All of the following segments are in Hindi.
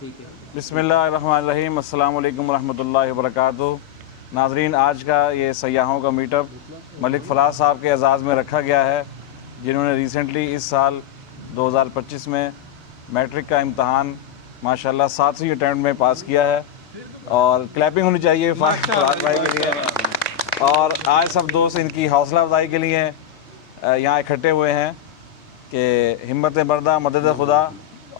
बिस्मिल्लाहिर्रहमानिर्रहीम, अस्सलाम वालेकुम रहमतुल्लाहि व बरकातुहू। नाज़रीन, आज का ये सयाहों का मीटअप मलिक फ़राज साहब के एज़ाज़ में रखा गया है, जिन्होंने रिसेंटली इस साल 2025 में मैट्रिक का इम्तहान माशाल्लाह 7वीं अटैम्प्ट में पास किया है। और क्लैपिंग होनी चाहिए फ़राज भाई के लिए। और आज सब दोस्त इनकी हौसला अफजाई के लिए यहाँ इकट्ठे हुए हैं कि हिम्मत बर्दा मदद खुदा।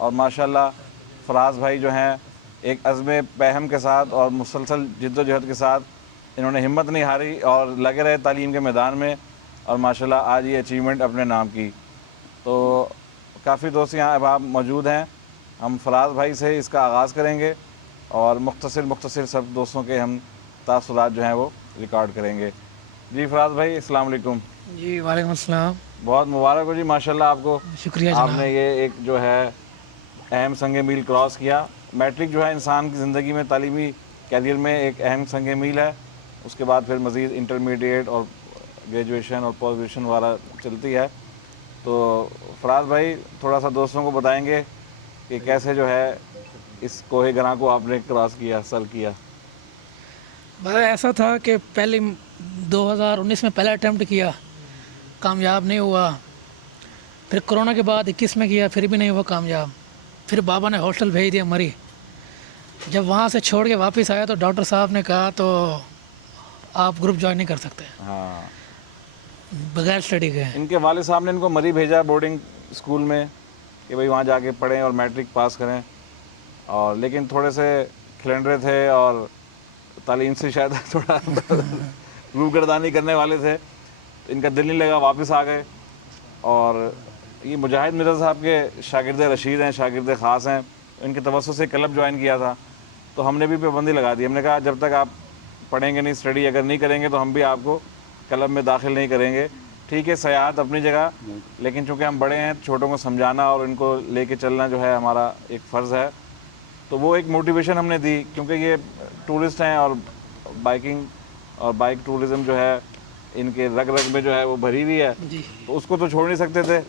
और माशाल्लाह फ़राज भाई जो हैं एक अज़्म पैहम के साथ और मुसलसल जिद्दोजहद के साथ इन्होंने हिम्मत नहीं हारी और लगे रहे तालीम के मैदान में, और माशाल्लाह आज ये अचीवमेंट अपने नाम की। तो काफ़ी दोस्त यहाँ अहबाब मौजूद हैं। हम फ़राज भाई से इसका आगाज़ करेंगे और मुख्तसर सब दोस्तों के हम तासुरात जो हैं वो रिकॉर्ड करेंगे। जी फ़राज भाई, अस्सलाम वालेकुम। जी वालेकुम अस्सलाम। बहुत मुबारक हो जी माशाल्लाह आपको। शुक्रिया आपने जनाब। ये एक जो है अहम संग मील क्रॉस किया। मैट्रिक जो है इंसान की ज़िंदगी में तालीमी कैरियर में एक अहम संग मील है। उसके बाद फिर मज़ीद इंटरमीडिएट और ग्रेजुएशन और पोस्ट ग्रेजुएशन वाला चलती है। तो फ़राज भाई थोड़ा सा दोस्तों को बताएंगे कि कैसे जो है इस कोहे गरां को आपने क्रॉस किया, सर किया। बस ऐसा था कि पहले 2019 में पहला अटैम्प्ट किया, कामयाब नहीं हुआ। फिर कोरोना के बाद 21 में किया, फिर भी नहीं हुआ कामयाब। फिर बाबा ने हॉस्टल भेज दिया मरी। जब वहाँ से छोड़ के वापस आया तो डॉक्टर साहब ने कहा तो आप ग्रुप ज्वाइन नहीं कर सकते हाँ, बगैर स्टडी के। इनके वालिद साहब ने इनको मरी भेजा बोर्डिंग स्कूल में कि भाई वहाँ जाके पढ़ें और मैट्रिक पास करें। और लेकिन थोड़े से खिलंडरे थे और तालीम से शायद थोड़ा रूगर्दानी करने वाले थे, तो इनका दिल नहीं लगा, वापस आ गए। और ये मुजाहिद मिर्ज़ा साहब के शागिर्द रशीद हैं, शागिर्द ख़ास हैं। इनके तवस्सुस से क्लब ज्वाइन किया था, तो हमने भी पाबंदी लगा दी। हमने कहा जब तक आप पढ़ेंगे नहीं, स्टडी अगर नहीं करेंगे तो हम भी आपको क्लब में दाखिल नहीं करेंगे। ठीक है, सयाहत अपनी जगह, लेकिन चूँकि हम बड़े हैं, छोटों को समझाना और इनको लेके चलना जो है हमारा एक फ़र्ज़ है। तो वो एक मोटिवेशन हमने दी, क्योंकि ये टूरिस्ट हैं और बाइकिंग और बाइक टूरिज़म जो है इनके रग रग में जो है वो भरी हुई है, जी तो उसको तो छोड़ नहीं सकते थे।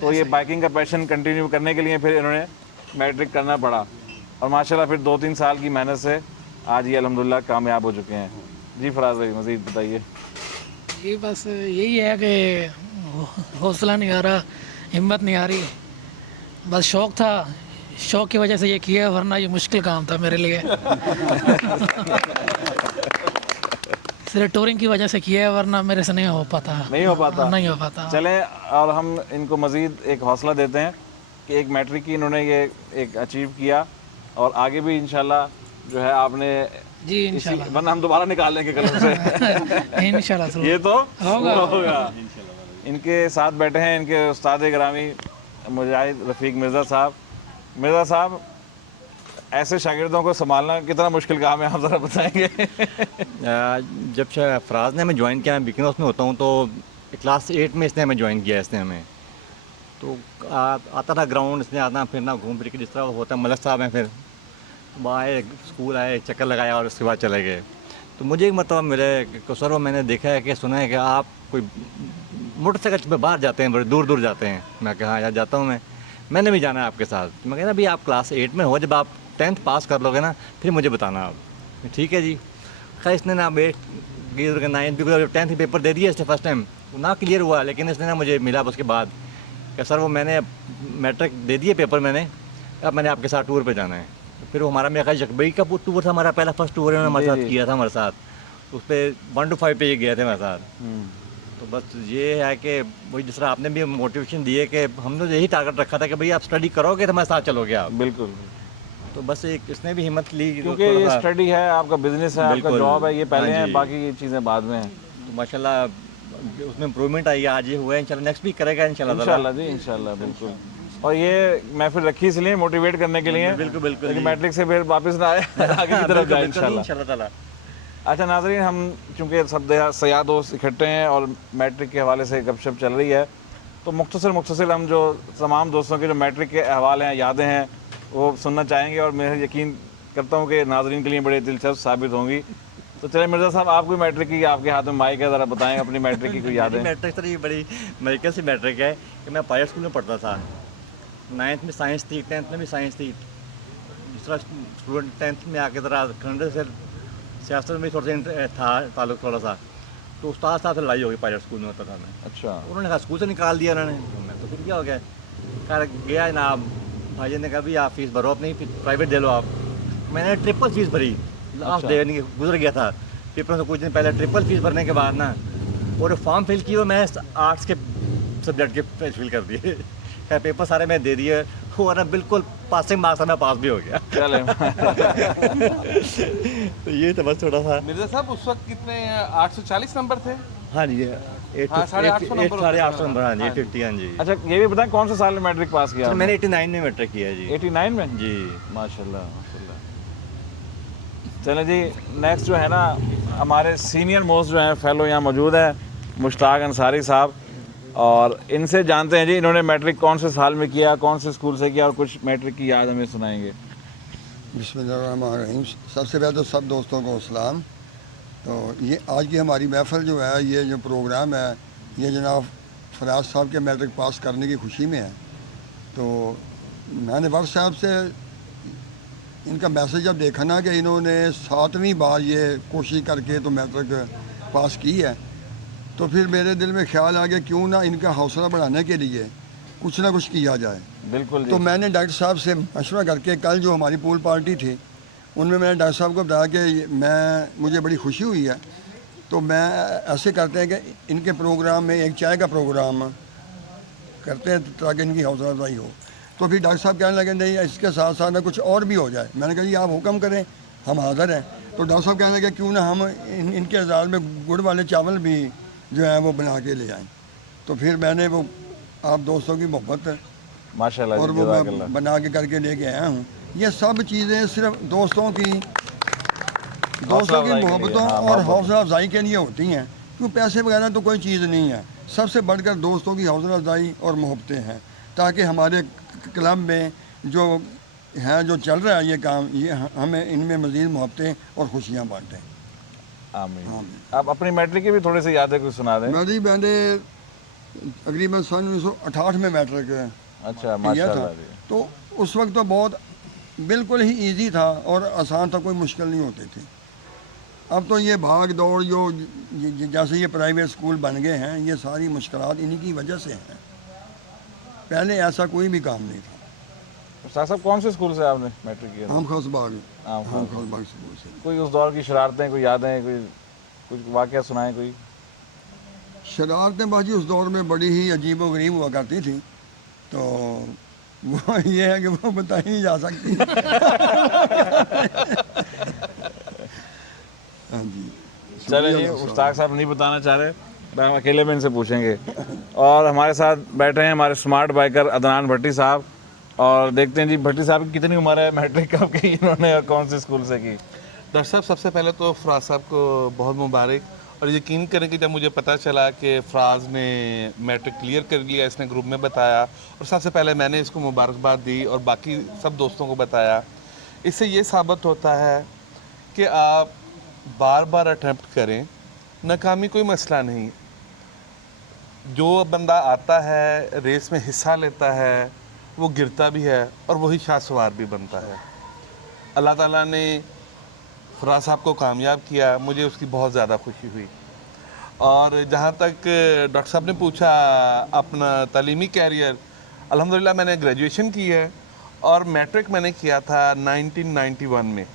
तो ये बाइकिंग का पैशन कंटिन्यू करने के लिए फिर इन्होंने मैट्रिक करना पड़ा, और माशाल्लाह फिर 2-3 साल की मेहनत से आज ये अल्हम्दुलिल्लाह कामयाब हो चुके हैं। जी फ़राज भाई मज़ीद बताइए। जी बस यही है कि हौसला नहीं आ रहा, हिम्मत नहीं आ रही। बस शौक़ था, शौक़ की वजह से ये किया, वरना ये मुश्किल काम था मेरे लिए। सिर्फ टूरिंग की वजह से किया है, वरना मेरे से नहीं हो पाता। नहीं हो पाता। नहीं हो पाता। चलें, और हम इनको मज़ीद एक हौसला देते हैं कि एक मैट्रिक की इन्होंने ये एक अचीव किया, और आगे भी इंशाल्लाह जो है आपने जी इंशाल्लाह। वरना हम दोबारा निकाल लेंगे कलम से। इंशाल्लाह ये तो होगा। इनके साथ बैठे हैं इनके उस्ताद गिरामी मुजाहिद रफ़ीक मिर्ज़ा साहब। मिर्ज़ा साहब, ऐसे शागिर्दों को संभालना कितना मुश्किल काम है, आप ज़रा बताएंगे। जब फ़राज ने हमें ज्वाइन किया, मैं बिकनौर में होता हूँ, तो क्लास 8 में इसने हमें ज्वाइन किया। इसने हमें तो आता था ग्राउंड, इसने आना फिरना घूम फिर के जिस तरह होता है। मलक साहब हैं, फिर वहाँ आए, स्कूल आए, चक्कर लगाया और उसके बाद चले गए। तो मुझे एक मतलब मेरे सर मैंने देखा है कि सुना है कि आप कोई मोटरसाइकिल पे बाहर जाते हैं, बड़े दूर दूर जाते हैं। मैं कहा हाँ यार जाता हूँ, मैंने भी जाना है आपके साथ। मैं कहना भाई आप क्लास 8 में हो, जब आप 10th पास कर लोगे ना फिर मुझे बताना आप। ठीक है जी। खैर इसने ना 9th भी 10th पेपर दे दिया इसने फर्स्ट टाइम, ना क्लियर हुआ, लेकिन इसने ना मुझे मिला उसके बाद कि सर वो मैंने मैट्रिक दे दिए पेपर मैंने, अब मैंने आपके साथ टूर पे जाना है। तो फिर वो हमारा मेरा ख्याल जकबई का टूर था, हमारा पहला फर्स्ट टूर है हमारे साथ किया था हमारे साथ। उस पर 1 to 5 पे ये गए थे हमारे साथ। तो बस ये है कि वही जिस तरह आपने भी मोटिवेशन दी है कि हमने यही टारगेट रखा था कि भाई आप स्टडी करोगे तो हमारे साथ चलोगे आप। बिल्कुल। तो बस एक इसने भी हिम्मत ली, क्योंकि ये स्टडी है, आपका बिजनेस है, आपका जॉब है, ये पहले है, बाकी ये चीज़ें बाद में हैं। तो माशाल्लाह उसमें इम्प्रूवमेंट आई, आज ये हुआ है। इंशाल्लाह नेक्स्ट भी करेगा इंशाल्लाह जी इंशाल्लाह बिल्कुल। और ये महफिल रखी इसलिए मोटिवेट करने के लिए, बिल्कुल बिल्कुल, लेकिन मैट्रिक से फिर वापस ना आए, आगे की तरफ जाए इंशाल्लाह। अच्छा नाज़रीन, हम चूँकि सब सयाह दोस्त इकट्ठे हैं और मैट्रिक के हवाले से गपशप चल रही है, तो मुख्तसर हम जो तमाम दोस्तों के जो मैट्रिक के अहवाल हैं, यादें हैं, वो सुनना चाहेंगे, और मैं यकीन करता हूँ कि नाज़रीन के लिए बड़े दिलचस्प साबित होंगी। तो चले मिर्ज़ा साहब, आपकी मैट्रिक की, आपके हाथ में माइक है, ज़रा बताएं अपनी मैट्रिक की कोई यादें। मैट्रिक सर ये बड़ी मरीकल सी मैट्रिक है कि मैं प्राइवेट स्कूल में पढ़ता था। 9th में साइंस थी, 10th में भी साइंस थी। जिस तरह स्टूडेंट 10th में आके ज़रा खंडे से सियासत में थोड़ा सा था ताल्लुक थोड़ा सा, तो उस्ताद साहब से लड़ाई हो गई प्राइवेट स्कूल में होता था मैं। अच्छा। उन्होंने कहा स्कूल से निकाल दिया उन्होंने, तो मैं तो फिर क्या हो गया, कहा गया जनाब, भाई ने कहा भी आप फीस भरो अपनी, प्राइवेट दे लो आप। मैंने ट्रिपल फीस भरी, लास्ट अच्छा। डे गुजर गया था पेपरों से कुछ दिन पहले, ट्रिपल फीस भरने के बाद ना और फॉर्म फिल किए, मैं आर्ट्स के सब्जेक्ट के फिल कर दिए, खैर पेपर सारे मैं दे दिए, और ना बिल्कुल पासिंग मार्क्स में पास भी हो गया। चले। तो ये तो बस थोड़ा सा। मिर्जा साहब उस वक्त कितने 840 नंबर थे? हाँ जी, हाँ, 850 नंबर साढ़े आठ सौ होते नंबर, हाँ जी, हाँ जी। 50, हाँ जी। अच्छा, ये भी बताएं कौन से साल में मैट्रिक पास किया? सर मैंने 89 में मैट्रिक किया है जी। 89 में? जी। माशाल्लाह माशाल्लाह। चलें जी, नेक्स्ट जो है ना, हमारे सीनियर मोस्ट जो हैं फेलो यहाँ मौजूद है, मुश्ताक अंसारी साहब, और इनसे जानते हैं जी इन्होंने मैट्रिक कौन से साल में किया, कौन से स्कूल से किया, और कुछ मैट्रिक की याद हमें सुनाएंगे। बिस्मिल्लाहिर्रहमानिर्रहीम। सबसे पहले तो सब दोस्तों को सलाम। तो ये आज की हमारी महफ़िल जो है, ये जो प्रोग्राम है, ये जनाब फराज साहब के मैट्रिक पास करने की खुशी में है। तो मैंने वर्ष साहब से इनका मैसेज जब देखा ना कि इन्होंने 7वीं बार ये कोशिश करके तो मैट्रिक पास की है, तो फिर मेरे दिल में ख्याल आ गया क्यों ना इनका हौसला बढ़ाने के लिए कुछ ना कुछ किया जाए। बिल्कुल जी। तो मैंने डॉक्टर साहब से मशवरा करके, कल जो हमारी पूल पार्टी थी उनमें मैंने डॉक्टर साहब को बताया कि मुझे बड़ी खुशी हुई है, तो मैं ऐसे करते हैं कि इनके प्रोग्राम में एक चाय का प्रोग्राम करते हैं ताकि इनकी हौसला अफजाई हो। तो फिर डॉक्टर साहब कहने लगे नहीं, इसके साथ साथ ना कुछ और भी हो जाए। मैंने कहा जी आप हुक्म करें, हम हाज़िर हैं। तो डॉक्टर साहब कहने लगे क्यों ना हम इनके एजाज़ में गुड़ वाले चावल भी जो है वो बना के ले आएँ। तो फिर मैंने वो आप दोस्तों की मोहब्बत माशाल्लाह और जी, वो जज़ाकल्लाह। मैं बना के करके लेके आया हूँ। ये सब चीज़ें सिर्फ दोस्तों की अफजाई के लिए, मोहब्बतों हाँ, और मोहब्बत। हौसला अफजाई के लिए होती हैं, क्यों पैसे वगैरह तो कोई चीज़ नहीं है। सबसे बढ़कर दोस्तों की हौसला अफजाई और मोहब्बतें हैं, ताकि हमारे क्लब में जो है जो चल रहा है ये काम, ये हमें इनमें मज़ीद मोहब्बतें और खुशियाँ बांटें। आमीन। आप अपनी मैट्रिक की भी थोड़ी सी यादें कुछ सुना दें। मैंने तकरीबन सन 1968 में मैट्रिक अच्छा, किया माशाल्लाह था। जी। तो उस वक्त तो बहुत बिल्कुल ही इजी था और आसान था, कोई मुश्किल नहीं होती थी। अब तो ये भाग दौड़ जो जैसे ये प्राइवेट स्कूल बन गए हैं, ये सारी मुश्किलात इन्हीं की वजह से हैं। पहले ऐसा कोई भी काम नहीं था। उस्ताद साहब कौन से स्कूल से आपने मैट्रिक किया था? आम खास बाग आम खास स्कूल से। कोई उस दौर की शरारतें, कोई यादें, कोई कुछ वाक़या सुनाएं कोई। शरारतें बाजी उस दौर में बड़ी ही अजीब व गरीब हुआ करती थी, तो वो ये है कि वो बताई नहीं जा सकती। हाँ जी। चलें जी, शुक्रिया उस्ताद साहब नहीं बताना चाह रहे, तो हम अकेले में इनसे पूछेंगे। और हमारे साथ बैठे हैं हमारे स्मार्ट बाइकर अदनान भट्टी साहब, और देखते हैं जी भट्टी साहब की कितनी उम्र है, मैट्रिक कब की इन्होंने और कौन से स्कूल से की। डॉक्टर साहब सबसे पहले तो फराज साहब को बहुत मुबारक, और यकीन करें कि जब मुझे पता चला कि फराज ने मैट्रिक क्लियर कर लिया, इसने ग्रुप में बताया, और सबसे पहले मैंने इसको मुबारकबाद दी और बाकी सब दोस्तों को बताया। इससे ये साबित होता है कि आप बार बार अटैम्प्ट करें, नाकामी कोई मसला नहीं। जो बंदा आता है, रेस में हिस्सा लेता है, वो गिरता भी है और वही शाहसवार भी बनता है। अल्लाह ताला ने फराज साहब को कामयाब किया, मुझे उसकी बहुत ज़्यादा खुशी हुई। और जहाँ तक डॉक्टर साहब ने पूछा अपना तालीमी कैरियर, अल्हम्दुलिल्लाह मैंने ग्रेजुएशन की है और मैट्रिक मैंने किया था 1991 में।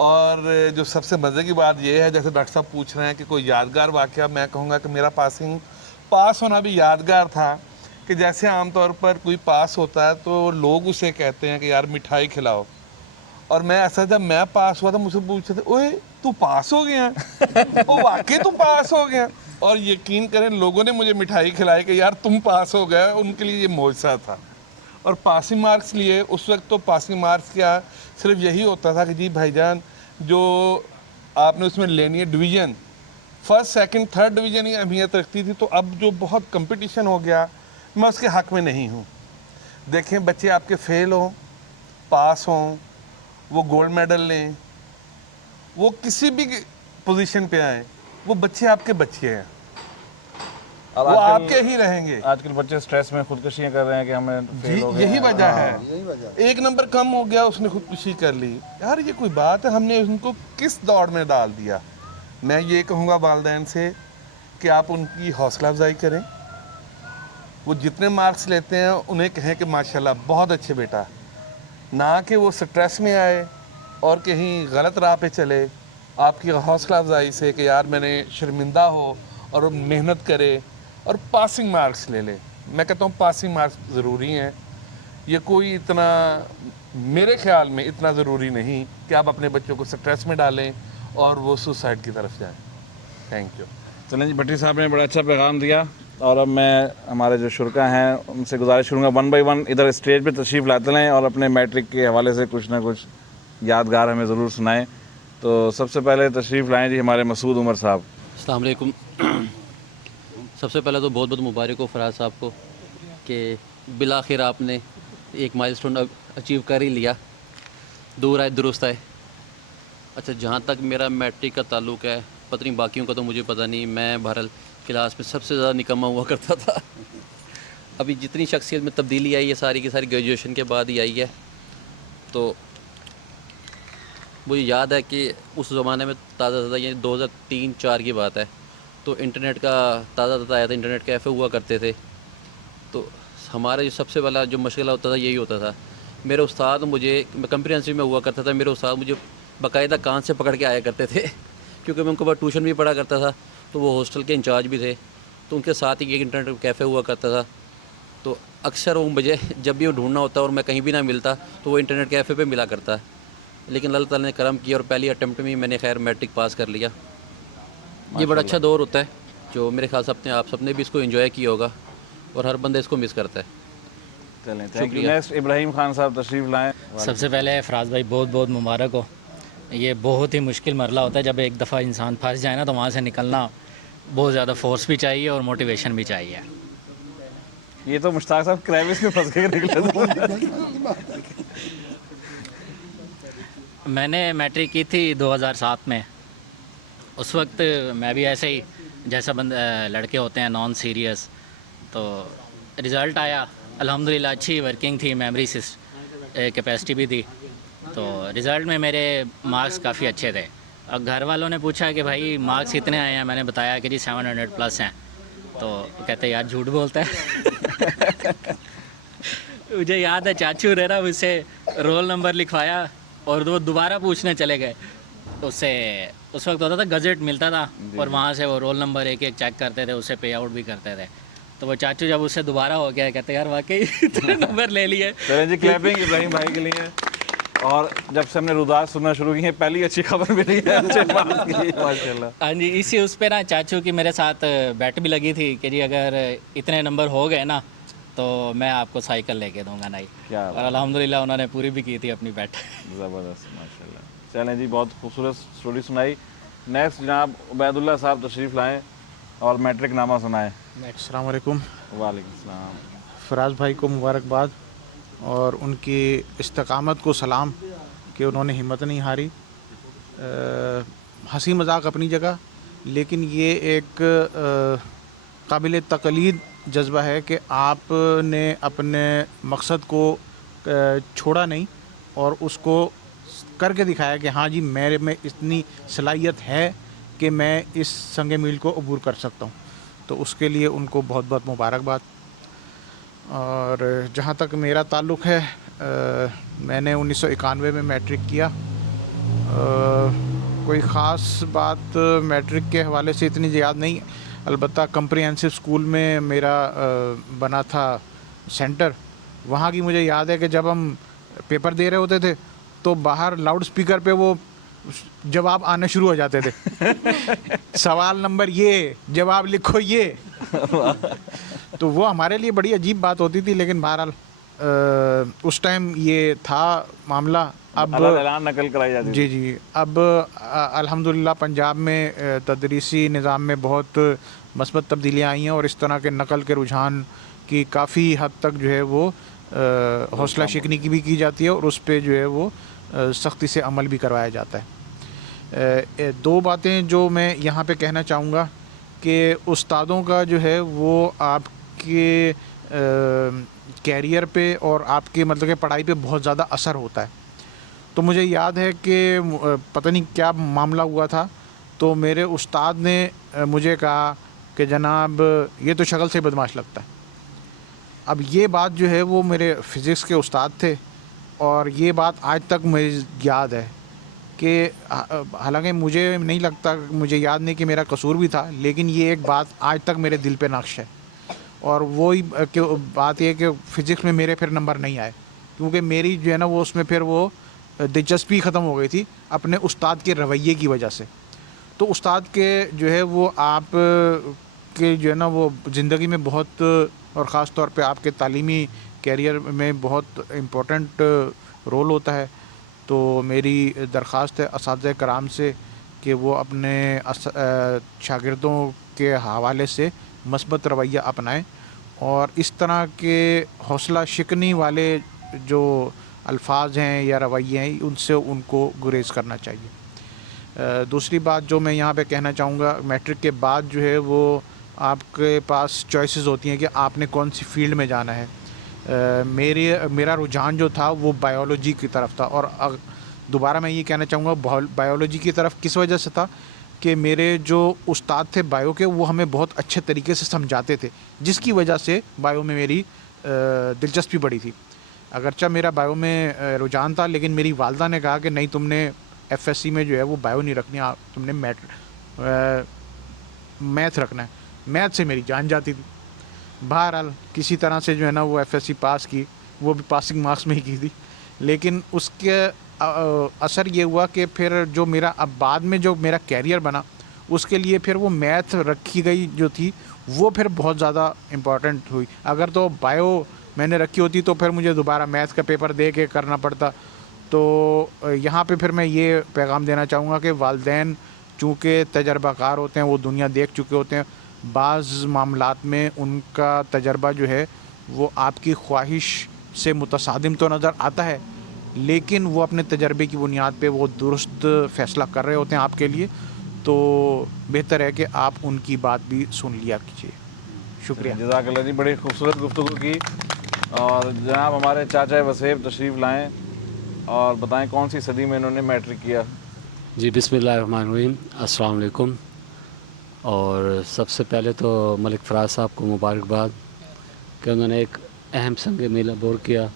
और जो सबसे मज़े की बात यह है, जैसे डॉक्टर साहब पूछ रहे हैं कि कोई यादगार वाक़या, मैं कहूँगा कि मेरा पास होना भी यादगार था। कि जैसे आमतौर पर कोई पास होता है तो लोग उसे कहते हैं कि यार मिठाई खिलाओ, और मैं ऐसा जब मैं पास हुआ था मुझसे पूछते थे, ओए तू पास हो गया? ओ वाकई तू पास हो गया? और यकीन करें लोगों ने मुझे मिठाई खिलाई कि यार तुम पास हो गए, उनके लिए ये मौजज़ा था। और पासिंग मार्क्स लिए उस वक्त तो पासिंग मार्क्स क्या सिर्फ यही होता था कि जी भाईजान जो आपने उसमें लेनी है division, first second third division ही अहमियत रखती थी। तो अब जो बहुत कंपटीशन हो गया, मैं उसके हक़ में नहीं हूँ। देखें बच्चे आपके फ़ेल हों, पास हों, वो गोल्ड मेडल लें, वो किसी भी पोजीशन पे आए, वो बच्चे आपके बच्चे हैं। अब वो आजकल- आपके ही रहेंगे। आजकल बच्चे स्ट्रेस में खुदकुशियां कर रहे हैं कि हमें फेल हो गए यही हैं। वजह है। एक नंबर कम हो गया, उसने खुदकुशी कर ली। यार ये कोई बात है? हमने उनको किस दौड़ में डाल दिया। मैं ये कहूँगा वालिदैन से कि आप उनकी हौसला अफजाई करें। वो जितने मार्क्स लेते हैं उन्हें कहें कि माशाल्लाह बहुत अच्छे बेटा, ना कि वो स्ट्रेस में आए और कहीं गलत राह पे चले। आपकी हौसला अफजाई से कि यार मैंने शर्मिंदा हो और वो मेहनत करे और पासिंग मार्क्स ले ले। मैं कहता हूँ पासिंग मार्क्स ज़रूरी हैं। ये कोई इतना, मेरे ख्याल में इतना ज़रूरी नहीं कि आप अपने बच्चों को स्ट्रेस में डालें और वो सुसाइड की तरफ जाएं। Thank you. चलें जी, भट्टी साहब ने बड़ा अच्छा पैगाम दिया और अब मैं हमारे जो शुरा हैं उनसे गुजारिश करूँगा 1 बाय 1 इधर स्टेज पे तशरीफ़ लाते रहें और अपने मैट्रिक के हवाले से कुछ ना कुछ यादगार हमें ज़रूर सुनाएं। तो सबसे पहले तशरीफ़ लाएं जी हमारे मसूद उमर साहब। अस्सलाम वालेकुम। सबसे पहले तो बहुत बहुत मुबारक हो फराज साहब को कि बिलाखिर आपने एक माइलस्टोन अचीव कर ही लिया। दूर आए दुरुस्त आए। अच्छा, जहाँ तक मेरा मैट्रिक का ताल्लुक़ है, पता नहीं बाकियों का तो मुझे पता नहीं, मैं बहरहाल क्लास में सबसे ज़्यादा निकम्मा हुआ करता था। अभी जितनी शख्सियत में तब्दीली आई है सारी की सारी ग्रेजुएशन के बाद ही आई है। तो मुझे याद है कि उस ज़माने में ताज़ा ये 2003-04 की बात है, तो इंटरनेट का ताज़ा आया था, इंटरनेट कैफ़े हुआ करते थे। तो हमारा जो सबसे पहला जो मशगला होता था यही होता था। मेरे उस्ताद मुझे, मैं कंप्रिहेंसिव में हुआ करता था, मेरे उस्ताद मुझे बाकायदा कान से पकड़ के आया करते थे क्योंकि मैं उनके बाद ट्यूशन भी पढ़ा करता था, तो वो हॉस्टल के इंचार्ज भी थे, तो उनके साथ ही एक इंटरनेट कैफ़े हुआ करता था। तो अक्सर वो मुझे जब भी वो ढूंढना होता और मैं कहीं भी ना मिलता तो वो इंटरनेट कैफ़े पे मिला करता। लेकिन अल्लाह ताला ने करम किया और पहली अटैम्प्ट में ही मैंने खैर मैट्रिक पास कर लिया। ये बड़ा अच्छा दौर होता है जो मेरे ख्याल से आप सबने भी इसको एंजॉय किया होगा और हर बंदा इसको मिस करता है। चलें, thank you. Next Ibrahim Khan साहब तशरीफ़ लाएँ। सबसे पहले फराज भाई बहुत बहुत मुबारक हो। ये बहुत ही मुश्किल मरला होता है, जब एक दफ़ा इंसान फंस जाए ना तो वहाँ से निकलना बहुत ज़्यादा फोर्स भी चाहिए और मोटिवेशन भी चाहिए। ये तो मुश्ताक साहब क्रैविस में फंस के निकले थे। मैंने मैट्रिक की थी 2007 में। उस वक्त मैं भी ऐसे ही जैसा लड़के होते हैं नॉन सीरियस, तो रिज़ल्ट आया अल्हम्दुलिल्लाह, अच्छी वर्किंग थी, मेमोरी कैपेसिटी भी थी। तो रिज़ल्ट में मेरे मार्क्स काफ़ी अच्छे थे। अब घर वालों ने पूछा कि भाई मार्क्स कितने आए हैं, मैंने बताया कि जी 700+ हैं। तो कहते यार झूठ बोलता है। मुझे याद है चाचू रह रहा, मुझसे रोल नंबर लिखवाया और वो दोबारा पूछने चले गए। उससे उस वक्त होता था गज़ट मिलता था और वहाँ से वो रोल नंबर एक एक चेक करते थे, उससे पे आउट भी करते थे। तो वो चाचू जब उससे दोबारा हो गया कहते यार वाकई इतने नंबर ले लिए। चलें जी, क्लैपिंग इब्राहिम भाई के लिए। और जब से हमने रुदास सुनना शुरू की है पहली अच्छी खबर मिली है अच्छे मार्क्स की, माशाल्लाह। हाँ जी, इसी उस पे ना चाचू की मेरे साथ बैट भी लगी थी कि जी अगर इतने नंबर हो गए ना तो मैं आपको साइकिल लेके दूंगा नहीं। क्या और अल्हम्दुलिल्लाह उन्होंने पूरी भी की थी अपनी बैट। ज़बरदस्त, माशाल्लाह। चलें जी, बहुत खूबसूरत स्टोरी सुनाई। नेक्स्ट जनाब उबैदुल्ला साहब तशरीफ़ लाएँ और मैट्रिक नामा सुनाएँ। अस्सलाम वालेकुम। वालेकुम सलाम। फराज भाई को मुबारकबाद और उनकी इस्तकामत को सलाम कि उन्होंने हिम्मत नहीं हारी। हंसी मजाक अपनी जगह, लेकिन ये एक काबिल तकलीद जज्बा है कि आपने अपने मकसद को छोड़ा नहीं और उसको करके दिखाया कि हाँ जी मेरे में इतनी सलाहियत है कि मैं इस संगे मील को अबूर कर सकता हूँ। तो उसके लिए उनको बहुत बहुत मुबारकबाद। और जहाँ तक मेरा ताल्लुक़ है, मैंने 1991 में मैट्रिक किया। कोई ख़ास बात मैट्रिक के हवाले से इतनी याद नहीं, अलबत्ता कंप्रिहेंसिव स्कूल में मेरा बना था सेंटर। वहाँ की मुझे याद है कि जब हम पेपर दे रहे होते थे तो बाहर लाउड स्पीकर पे वो जवाब आने शुरू हो जाते थे। सवाल नंबर ये, जवाब लिखो ये। तो वो हमारे लिए बड़ी अजीब बात होती थी, लेकिन बहरहाल उस टाइम ये था मामला। अब ऐलान नकल कराई जाती जी जी, अब अल्हम्दुलिल्लाह पंजाब में तदरीसी निज़ाम में बहुत मस्बत तब्दीलियाँ आई हैं और इस तरह के नकल के रुझान की काफ़ी हद तक जो है वो हौसला शिकनी की भी की जाती है और उस पर जो है वो सख्ती से अमल भी करवाया जाता है। दो बातें जो मैं यहाँ पे कहना चाहूँगा कि उस्तादों का जो है वो आपके कैरियर पे और आपके मतलब कि पढ़ाई पे बहुत ज़्यादा असर होता है। तो मुझे याद है कि पता नहीं क्या मामला हुआ था, तो मेरे उस्ताद ने मुझे कहा कि जनाब ये तो शक्ल से बदमाश लगता है। अब ये बात जो है वो मेरे फ़िज़िक्स के उस्ताद थे और ये बात आज तक मुझे याद है कि हालांकि मुझे नहीं लगता, मुझे याद नहीं कि मेरा कसूर भी था, लेकिन ये एक बात आज तक मेरे दिल पे नक्श है। और वही बात ये कि फ़िज़िक्स में मेरे फिर नंबर नहीं आए, क्योंकि मेरी जो है ना वो उसमें फिर वो दिलचस्पी ख़त्म हो गई थी अपने उस्ताद के रवैये की वजह से। तो उस्ताद के जो है वो आप के जो है ना वो ज़िंदगी में बहुत, और ख़ास तौर पे आपके तालीमी कैरियर में बहुत इम्पोर्टेंट रोल होता है। तो मेरी दरख्वास्त है असातिज़ा कराम से कि वो अपने शागिर्दों के हवाले से मस्बत रवैया अपनाएं और इस तरह के हौसला शिकनी वाले जो अल्फाज हैं या रवैये हैं उनसे उनको गुरेज करना चाहिए। दूसरी बात जो मैं यहाँ पे कहना चाहूँगा, मैट्रिक के बाद जो है वो आपके पास चॉइसेस होती हैं कि आपने कौन सी फील्ड में जाना है। मेरा रुझान जो था वो बायोलॉजी की तरफ था, और दोबारा मैं ये कहना चाहूँगा बायोलॉजी की तरफ किस वजह से था कि मेरे जो उस्ताद थे बायो के वो हमें बहुत अच्छे तरीके से समझाते थे, जिसकी वजह से बायो में मेरी दिलचस्पी बढ़ी थी। अगरचा मेरा बायो में रुझान था, लेकिन मेरी वालदा ने कहा कि नहीं, तुमने एफएससी में जो है वो बायो नहीं रखनी, तुमने मैथ रखना है। मैथ से मेरी जान जाती थी। बहरहाल किसी तरह से जो है ना वो एफएससी पास की, वो भी पासिंग मार्क्स में ही की थी, लेकिन उसके असर ये हुआ कि फिर जो मेरा अब बाद में जो मेरा कैरियर बना उसके लिए फिर वो मैथ रखी गई जो थी वो फिर बहुत ज़्यादा इम्पॉर्टेंट हुई। अगर तो बायो मैंने रखी होती तो फिर मुझे दोबारा मैथ का पेपर दे के करना पड़ता। तो यहाँ पे फिर मैं ये पैगाम देना चाहूँगा कि वालिदैन चूँकि तजर्बाकार होते हैं, वो दुनिया देख चुके होते हैं, बाज़ मामलात में उनका तजर्बा जो है वो आपकी ख्वाहिश से मुतसादिम तो नज़र आता है, लेकिन वो अपने तजर्बे की बुनियाद पे वो दुरुस्त फ़ैसला कर रहे होते हैं आपके लिए। तो बेहतर है कि आप उनकी बात भी सुन लिया कीजिए। शुक्रिया। जज़ाकल्लाह जी, बड़ी खूबसूरत गुफ्तगू की। और जनाब हमारे चाचा वसेब तशरीफ़ लाएँ और बताएं कौन सी सदी में इन्होंने मैट्रिक किया। जी बिस्मिल्लाहिर्रहमानिर्रहीम, अस्सलाम वालेकुम। और सबसे पहले तो मलिक फ़राज साहब को मुबारकबाद कि उन्होंने एक अहम संग मील अबूर किया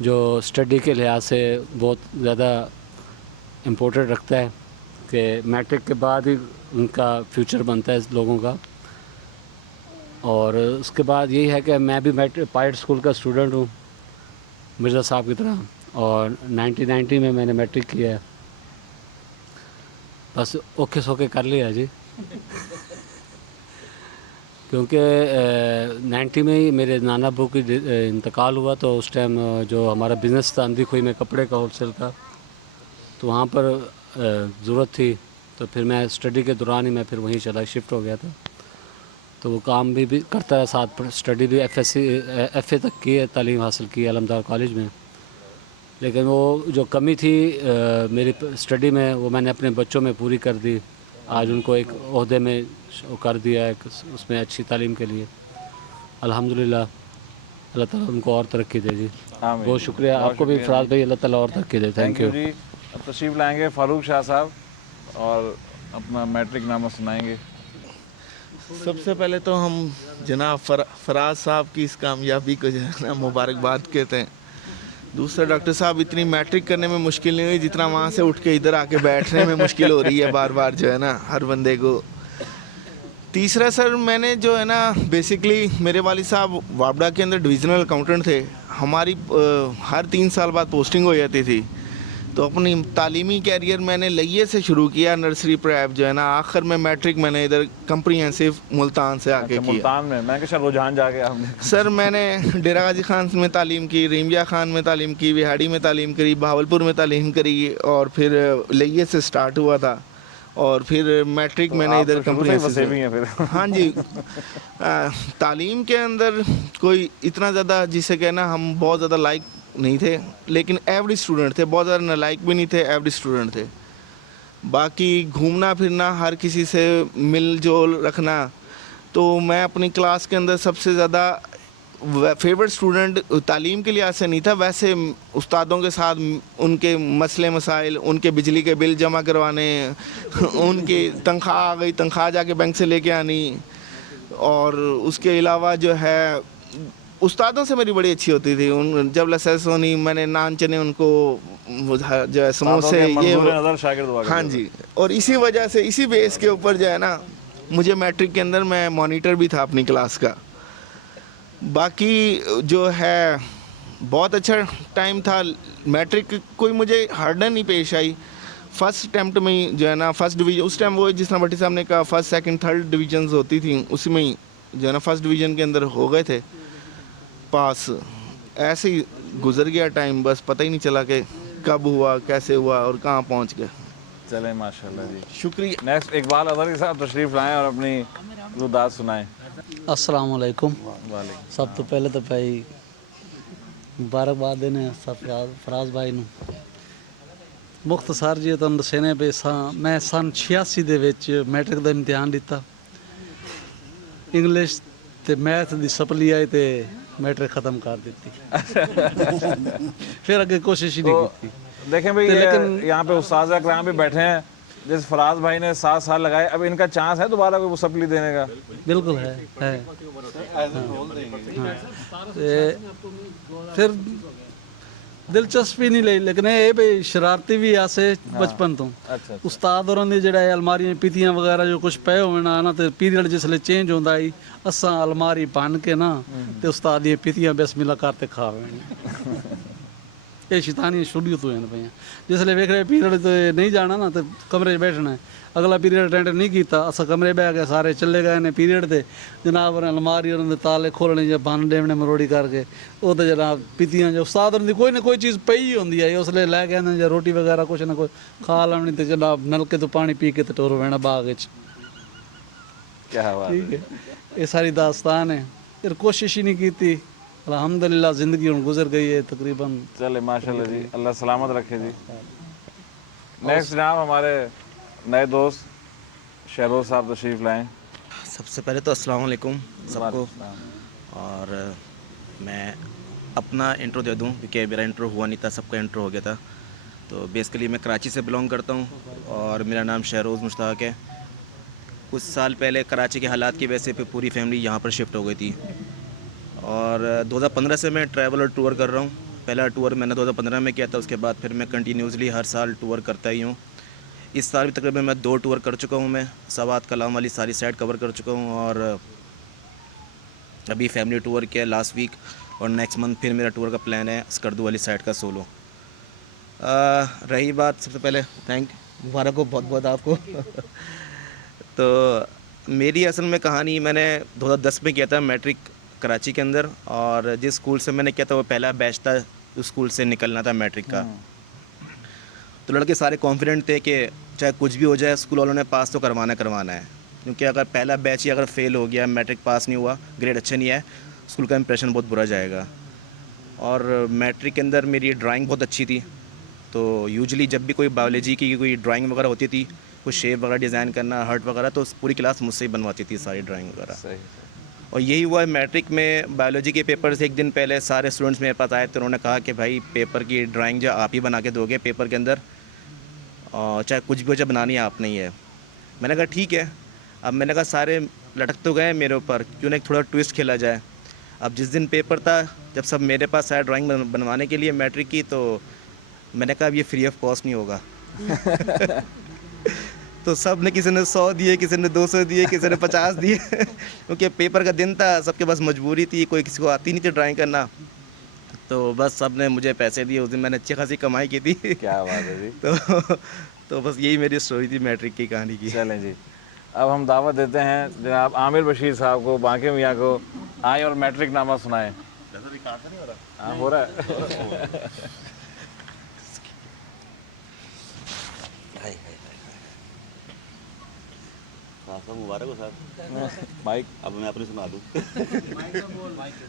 जो स्टडी के लिहाज से बहुत ज़्यादा इम्पोर्टेंट रखता है कि मैट्रिक के बाद ही उनका फ्यूचर बनता है लोगों का। और उसके बाद यही है कि मैं भी पायलट स्कूल का स्टूडेंट हूँ मिर्ज़ा साहब की तरह, और 1990 में मैंने मैट्रिक किया है। बस ओके सोके कर लिया जी क्योंकि 90 में ही मेरे नाना अब्बू की इंतकाल हुआ, तो उस टाइम जो हमारा बिज़नेस था अंधी खुई में कपड़े का होलसेल का, तो वहाँ पर ज़रूरत थी। तो फिर मैं स्टडी के दौरान ही मैं फिर वहीं चला शिफ्ट हो गया था। तो वो काम भी करता है, साथ स्टडी भी एफ़ए तक की है, तालीम हासिल की अलमदार कॉलेज में। लेकिन वो जो कमी थी मेरी स्टडी में वो मैंने अपने बच्चों में पूरी कर दी। आज उनको एक ओहदे में कर दिया है उसमें अच्छी तालीम के लिए। अल्हम्दुलिल्लाह, अल्लाह ताला उनको और तरक्की दे जी। बहुत शुक्रिया आपको भी फ़राज भाई, अल्लाह ताला और तरक्की दे। थैंक यू जी। अब तशरीफ़ लाएंगे फ़ारूक शाह साहब और अपना मैट्रिक नामा सुनाएंगे। सबसे पहले तो हम जनाब फराज साहब की इस कामयाबी को जो है ना मुबारकबाद कहते हैं। दूसरा, डॉक्टर साहब इतनी मैट्रिक करने में मुश्किल नहीं हुई जितना वहाँ से उठ के इधर आके बैठने में मुश्किल हो रही है बार बार जो है ना हर बंदे को। तीसरा सर, मैंने जो है ना बेसिकली मेरे वालिद साहब वापडा के अंदर डिविजनल अकाउंटेंट थे। हमारी हर 3 साल बाद पोस्टिंग हो जाती थी, तो अपनी तालीमी कैरियर मैंने लइये से शुरू किया, नर्सरी प्रेप जो है ना। आखिर में मैट्रिक मैंने इधर कम्प्रीहेंसिव मुल्तान से आके किया। मुल्तान में मैं क्या रुझान जाके आपने? सर मैंने डेरा गाजी खान में तालीम की, रीमिया खान में तालीम की, विहाड़ी में तालीम करी, बहावलपुर में तालीम करी, और फिर लइये से स्टार्ट हुआ था। और फिर मैट्रिक तो मैंने इधर कम्प्रीहेंसिव। हाँ जी। तालीम के अंदर कोई इतना ज़्यादा जिसे कहना हम बहुत ज़्यादा लाइक नहीं थे, लेकिन एवरेज स्टूडेंट थे, बहुत ज़्यादा नालायक भी नहीं थे, एवरेज स्टूडेंट थे। बाकी घूमना फिरना, हर किसी से मिल जोल रखना। तो मैं अपनी क्लास के अंदर सबसे ज़्यादा फेवरेट स्टूडेंट तालीम के लिहाज से नहीं था, वैसे उस्तादों के साथ उनके मसले मसाइल, उनके बिजली के बिल जमा करवाने, उनकी तनख्वाह आ गई, तनख्वाह जाके बैंक से लेके आनी, और उसके अलावा जो है उस्तादों से मेरी बड़ी अच्छी होती थी। उन जब लसेस होनी, मैंने नान चने उनको जो है समोसे ये नजर शागिर्द हुआ हाँ जी, और इसी वजह से इसी बेस के ऊपर जो है ना, मुझे मैट्रिक के अंदर मैं मॉनिटर भी था अपनी क्लास का। बाकी जो है बहुत अच्छा टाइम था। मैट्रिक कोई मुझे हार्डन नहीं पेश आई। फर्स्ट अटैम्प्ट में ही जो है ना फर्स्ट डिवीजन, उस टाइम वो जिस तरह भट्टी साहब ने कहा फर्स्ट सेकंड थर्ड डिवीजन्स होती थी, उसमें ही जो है ना फर्स्ट डिवीज़न के अंदर हो गए थे पास। ऐसे ही गुजर गया टाइम, बस पता ही नहीं चला कि कब हुआ, कैसे हुआ और कहाँ पहुँच गए। चले माशाल्लाह जी, शुक्रिया। नेक्स्ट इकबाल अजहरी साहब तशरीफ़ लाएं और अपनी रुदात सुनाएं। अस्सलाम वालेकुम। वालेकुम। सब तो पहले तो भाई मुबारकबाद देने सब फराज भाई ਨੂੰ। ਮੁਖਤਸਰ ਜੀ ਤੁਹਾਨੂੰ ਦੱਸਣੇ ਪਏ ਮੈਂ ਸਨ 86 ਦੇ ਵਿੱਚ ਮੈਟ੍ਰਿਕ ਦਾ ਇਮਤਿਹਾਨ ਦਿੱਤਾ। ਇੰਗਲਿਸ਼ ਤੇ ਮੈਥ ਦੀ ਸਪਲੀ ਆਈ ਤੇ मैट्रिक ख़त्म कर दी। फिर आगे कोशिश ही नहीं की। देखें भाई, लेकिन यहाँ पे उस्ताद अकराम भी बैठे हैं, जैसे फराज भाई ने 7 साल लगाए, अब इनका चांस है दोबारा कोई सप्ली देने का? बिल्कुल है। हाँ। फिर दिलचस्पी नहीं ली, लेकिन ये भाई शरारती भी आसे बचपन तो। उस्ताद और जड़ा अलमारियां पीतियां वगैरह जो कुछ पे होवे ना, तो पीरियड जिसले चेंज होंदा आई असा अलमारी बन के ना ते उस्ताद दी पीतियां बिस्मिल्लाह करते खावे। ये शैतानियां शुरू तो हैं भाई। जिसले वेख रहे पीरियड तो नहीं जाना ना, तो कमरे बैठना है, अगला पीरियड अटेंड नहीं किया, असा कमरे बह गए, सारे चले गए ने पीरियड से जनाब अलमारी और ताले खोलने या बन देने मरोड़ी करके वो तो जनाब पीतियां जो उस्ताद और कोई ना कोई चीज़ पई होंगी है, उसले लैके आने या रोटी वगैरह कुछ ना कुछ खा लैनी, तो जनाब नलके तो पानी पी के तो टोर बहना बाग। क्या बात है। ठीक है, ये सारी दास्तान है। फिर कोशिश ही नहीं की थी, अल्हम्दुलिल्लाह ज़िंदगी हम गुजर गई है तकरीबन। चले माशाल्लाह जी, अल्लाह सलामत रखे जी। नेक्स्ट जनाब हमारे नए दोस्त शहरोज साहब तशरीफ़ लाएं। सबसे पहले तो अस्सलाम वालेकुम सबको, और मैं अपना इंट्रो दे दूं क्योंकि मेरा इंट्रो हुआ नहीं था, सबका इंट्रो हो गया था। तो बेसिकली मैं कराची से बिलोंग करता हूं और मेरा नाम शहरोज मुश्ताक है। कुछ साल पहले कराची के हालात की वजह से पूरी फैमिली यहाँ पर शिफ्ट हो गई थी, और 2015 से मैं ट्रैवल और टूर कर रहा हूँ। पहला टूर मैंने 2015 में किया था, उसके बाद फिर मैं कंटिन्यूसली हर साल टूर करता ही हूँ। इस साल भी तकरीबन मैं 2 टूर कर चुका हूँ। मैं सवात कलाम वाली सारी साइड कवर कर चुका हूँ, और अभी फैमिली टूर किया लास्ट वीक, और नेक्स्ट मंथ फिर मेरा टूर का प्लान है स्कर्दू वाली साइड का सोलो। रही बात, सबसे पहले मुबारक हो बहुत बहुत आपको। तो मेरी असल में कहानी, मैंने 2010 में किया था मैट्रिक कराची के अंदर, और जिस स्कूल से मैंने किया था वो पहला बैच था, उस स्कूल से निकलना था मैट्रिक का। तो लड़के सारे कॉन्फिडेंट थे कि चाहे कुछ भी हो जाए स्कूल वालों ने पास तो करवाना है, क्योंकि अगर पहला बैच ही अगर फेल हो गया, मैट्रिक पास नहीं हुआ, ग्रेड अच्छा नहीं है, स्कूल का इंप्रेशन बहुत बुरा जाएगा। और मैट्रिक के अंदर मेरी ड्राइंग बहुत अच्छी थी, तो यूजुअली जब भी कोई बायोलॉजी की कोई ड्राइंग वगैरह होती थी, कुछ शेप वगैरह डिज़ाइन करना, हर्ट वगैरह, तो पूरी क्लास मुझसे ही बनवाती थी सारी ड्राइंग वगैरह। और यही हुआ मैट्रिक में। बायोलॉजी के पेपर से एक दिन पहले सारे स्टूडेंट्स मेरे पास आए, तो उन्होंने कहा कि भाई पेपर की ड्राइंग जो आप ही बना के दोगे पेपर के अंदर, और चाहे कुछ भी हो, चाहे बनानी आपने ही है। मैंने कहा ठीक है। अब मैंने कहा सारे लटक तो गए मेरे ऊपर, क्यों ना एक थोड़ा ट्विस्ट खेला जाए। अब जिस दिन पेपर था, जब सब मेरे पास आया ड्राइंग बनवाने के लिए मैट्रिक की, तो मैंने कहा अब ये फ्री ऑफ कॉस्ट नहीं होगा। तो सब ने, किसी ने 100 दिए, किसी ने 200 दिए, किसी ने 50 दिए, क्योंकि पेपर का दिन था, सबके पास मजबूरी थी, कोई किसी को आती नहीं थी ड्राइंग करना, तो बस सब ने मुझे पैसे दिए। उस दिन मैंने अच्छी खासी कमाई की थी। क्या बात है जी। तो बस यही मेरी स्टोरी थी मैट्रिक की कहानी की। चलें जी, अब हम दावत देते हैं जनाब आमिर बशीर साहब को, बांके मियाँ को, आए और मैट्रिक नामा सुनाएं। हाँ हो रहा है। मुबारक हो साहब। माइक अब मैं अपनी सुना दूँ।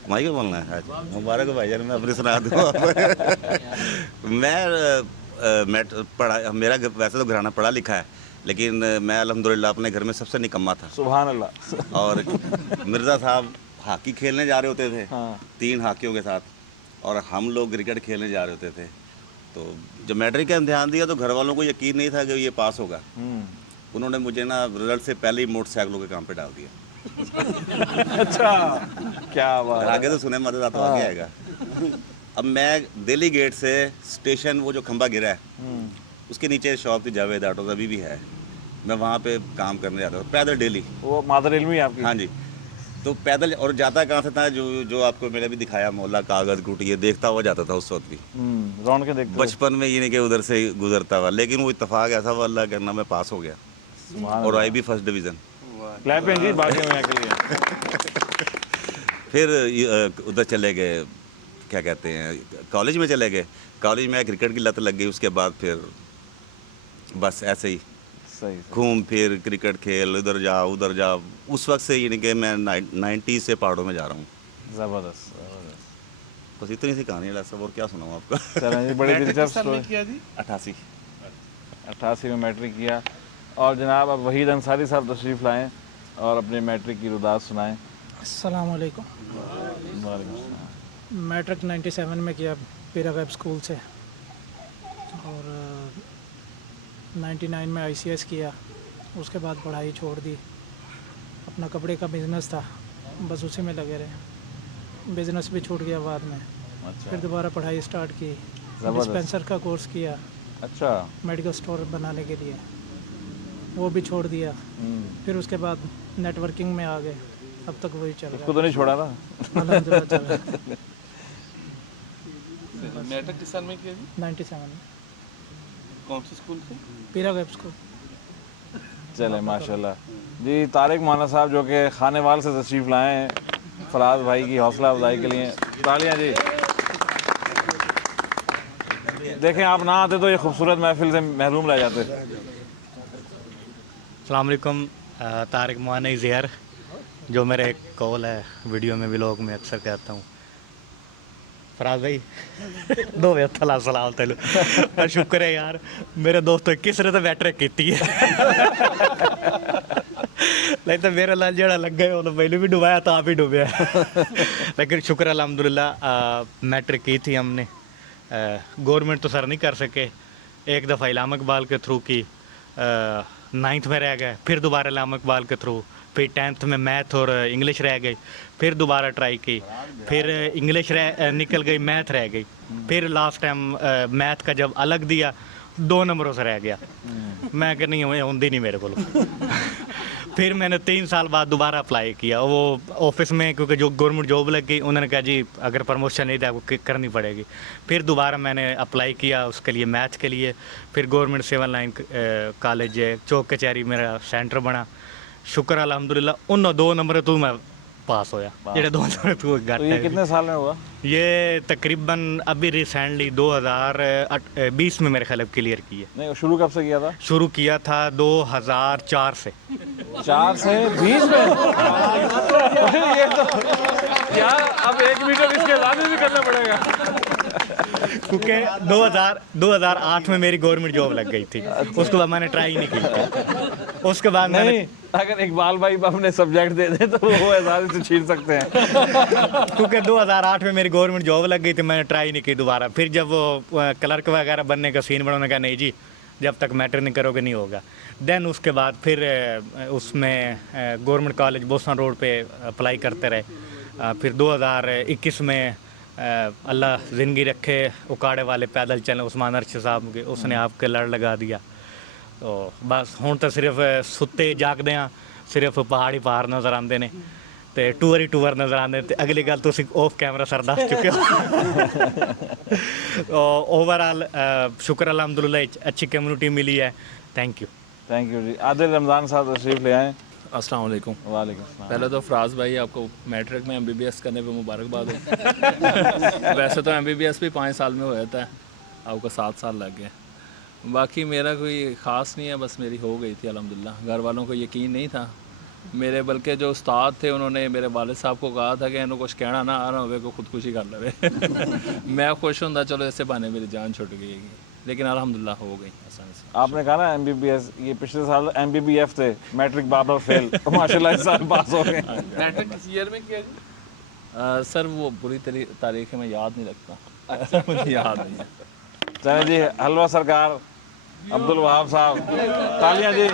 माइक बोलना है। मुबारक हो भाईजान, मैं अपनी सुना दूँ। मैं मेरा वैसे तो घराना पढ़ा लिखा है, लेकिन मैं अल्हम्दुलिल्लाह अपने घर में सबसे निकम्मा था। सुभान अल्लाह। और मिर्ज़ा साहब हॉकी खेलने जा रहे होते थे, हाँ। 3 हॉकियों के साथ, और हम लोग क्रिकेट खेलने जा रहे होते थे। तो जब मैट्रिक का इम्तिहान दिया तो घर वालों को यकीन नहीं था कि ये पास होगा। उन्होंने मुझे ना रिजल्ट से पहले ही मोटरसाइकिलों के काम पे डाल दिया। अच्छा, क्या बात है। आगे तो सुने मदद आता आगे आएगा। अब मैं दिल्ली गेट से स्टेशन, वो जो खंबा गिरा है उसके नीचे शॉप थी जावेद आटोज, अभी भी है। मैं वहाँ पे काम करने जाता था पैदल डेली। वो मादर इल्मी आपकी? हाँ जी। तो पैदल, और जाता कहाँ से था, जो आपको मैंने भी दिखाया मोहल्ला कागज़ कुटी, ये देखता हुआ जाता था उस वक्त भी। रौन के देखते बचपन में ये नहीं कि उधर से ही गुजरता हुआ, लेकिन वो इत्तेफाक ऐसा हुआ अल्लाह करना मैं पास हो गया और आई भी फर्स्ट डिवीज़न। क्लैपिंग जी बाकी में के लिए। फिर उधर चले गए, क्या कहते हैं, कॉलेज में चले गए। कॉलेज में क्रिकेट की लत लग गई, उसके बाद फिर बस ऐसे ही सही घूम फिर क्रिकेट खेल, उधर जा उधर जा। उस वक्त से यानी कि मैं 90 से पहाड़ों में जा रहा हूँ। ज़बरदस्त। बस इतनी सी कहानी है सब, और क्या सुनाऊँ आपको। चलें जी, बड़ी दिलचस्प स्टोरी। 88 में मैट्रिक किया। और जनाब अब वहीद अंसारी साहब तशरीफ़ लाएँ और अपने मैट्रिक की रुदात सुनाएँ। अस्सलाम वालेकुम। मैट्रिक 97 में किया पीरा वेब स्कूल से, और 99 में ICS किया। उसके बाद पढ़ाई छोड़ दी। अपना कपड़े का बिज़नेस था, बस उसी में लगे रहे। बिज़नेस भी छूट गया बाद में। अच्छा। फिर दोबारा पढ़ाई स्टार्ट की, डिस्पेंसर का कोर्स किया। अच्छा। मेडिकल स्टोर बनाने के लिए, वो भी छोड़ दिया। फिर उसके बाद नेटवर्किंग में आ गए। अब तक वही चल रहा है। उसको तो नहीं छोड़ा ना? अल्हम्दुलिल्लाह चल रहा है। मैट्रिक किस साल में किया जी? 97 में। कौन से स्कूल से? पीरा वेब स्कूल। चले माशाल्लाह जी। तारिक माना साहब जो कि खानेवाल से तशरीफ़ लाए हैं फराज भाई की हौसला अफजाई के लिए, तालियां जी। देखें आप ना आते तो ये खूबसूरत महफिल से महरूम रह जाते। अस्सलाम वालेकुम। तारिक माना ज़ियर, जो मेरा एक कॉल है वीडियो में व्लॉग में अक्सर कहता हूँ। फराज भाई दो वे थला सलाम तेलू, और शुक्र है यार मेरे दोस्तों किस ने तो मैट्रिक की है। नहीं तो मेरे लाल जड़ा लग गए, तो पहले भी डुबाया तो आप ही डूबे। लेकिन शुक्र अल्हम्दुलिल्लाह मैट्रिक की थी हमने। गवर्नमेंट तो सर नहीं कर सके, एक दफ़ा इलामा इकबाल के थ्रू की, 9th में रह गए, फिर दोबारा इलामा इकबाल के थ्रू, फिर 10th में मैथ और इंग्लिश रह गई, फिर दोबारा ट्राई की, फिर इंग्लिश निकल गई, मैथ रह गई, फिर लास्ट टाइम मैथ का जब अलग दिया 2 नंबरों से रह गया। मैं कि नहीं होंदी नहीं मेरे को। फिर मैंने 3 साल बाद दोबारा अप्लाई किया, वो ऑफिस में, क्योंकि जो गवर्नमेंट जॉब लग गई, उन्होंने कहा जी अगर प्रमोशन नहीं था आपको करनी पड़ेगी। फिर दोबारा मैंने अप्लाई किया उसके लिए, मैथ के लिए। फिर गवर्नमेंट सिविल लाइन कॉलेज चौक कचहरी मेरा सेंटर बना। शुक्र अल्हम्दुलिल्लाह उन 2 नंबर तो मैं पास होया, जेडे 2 नंबर तू घट। तो ये कितने साल में हुआ? ये तकरीबन अभी रिसेंटली 2020 में मेरे ख्याल क्लियर की है। नहीं, शुरू कब से किया था? शुरू किया था 2004 से। 4 से 20 में? ये तो यार अब 1 मीटर इसके लाने भी करना पड़ेगा। क्योंकि 2008 में मेरी गवर्नमेंट जॉब लग गई थी, उसके बाद मैंने ट्राई नहीं की। उसके बाद नहीं, अगर इकबाल भाई अपने सब्जेक्ट दे दे तो वो एजाज से छीन सकते हैं। क्योंकि 2008 में मेरी गवर्नमेंट जॉब लग गई थी, मैंने ट्राई नहीं की दोबारा। फिर जब वो क्लर्क वगैरह बनने का सीन बना, उन्होंने कहा नहीं जी जब तक मैटर नहीं करोगे नहीं होगा। देन उसके बाद फिर उसमें गवर्नमेंट कॉलेज बोस्टन रोड पे अप्लाई करते रहे। फिर 2021 में अल्लाह ज़िंदगी रखे, उकाड़े वाले पैदल चले उस्मान अर्श साहब के, उसने आपके लड़ लगा दिया। तो बस हुण तो सिर्फ सुत्ते जागदे हैं, सिर्फ पहाड़ी पहाड़ नज़र आते हैं, तो टूर ही टूर नज़र आते हैं। अगली गल तुसीं ऑफ कैमरा सर दस चुके हो। ओवरऑल शुक्र अल्हम्दुलिल्लाह अच्छी कम्युनिटी मिली है। थैंक यू जी। आदिल रमज़ान साहब तशरीफ़ ले आए। अस्सलाम वालेकुम। वालेकुम अस्सलाम। पहले तो फराज भाई आपको मैट्रिक में MBBS करने पे मुबारकबाद हो। वैसे तो MBBS भी 5 साल में होया था, आपको 7 साल लग गए। बाकी मेरा कोई ख़ास नहीं है, बस मेरी हो गई थी अल्हम्दुलिल्लाह। घर वालों को यकीन नहीं था मेरे, बल्कि जो उस्ताद थे उन्होंने मेरे वालिद साहब को कहा था कि इन्हों कुछ कहना ना आ रहा हो को खुदकुशी कर लवे। मैं खुश हूँ चलो इससे बहाने मेरी जान छुट गई। लेकिन अल्हम्दुलिल्लाह हो गई आसानी से। आपने कहा ना MBBS, ये पिछले साल MBBF थे, मैट्रिक बार फेल, तो माशाल्लाह इस साल पास हो गए। मैट्रिक किस ईयर में किया जी? सर वो बुरी तारीख मैं याद नहीं रखता। मुझे याद नहीं है। चले जी, हलवा सरकार अब्दुल वहाब साहब, तालियां जी।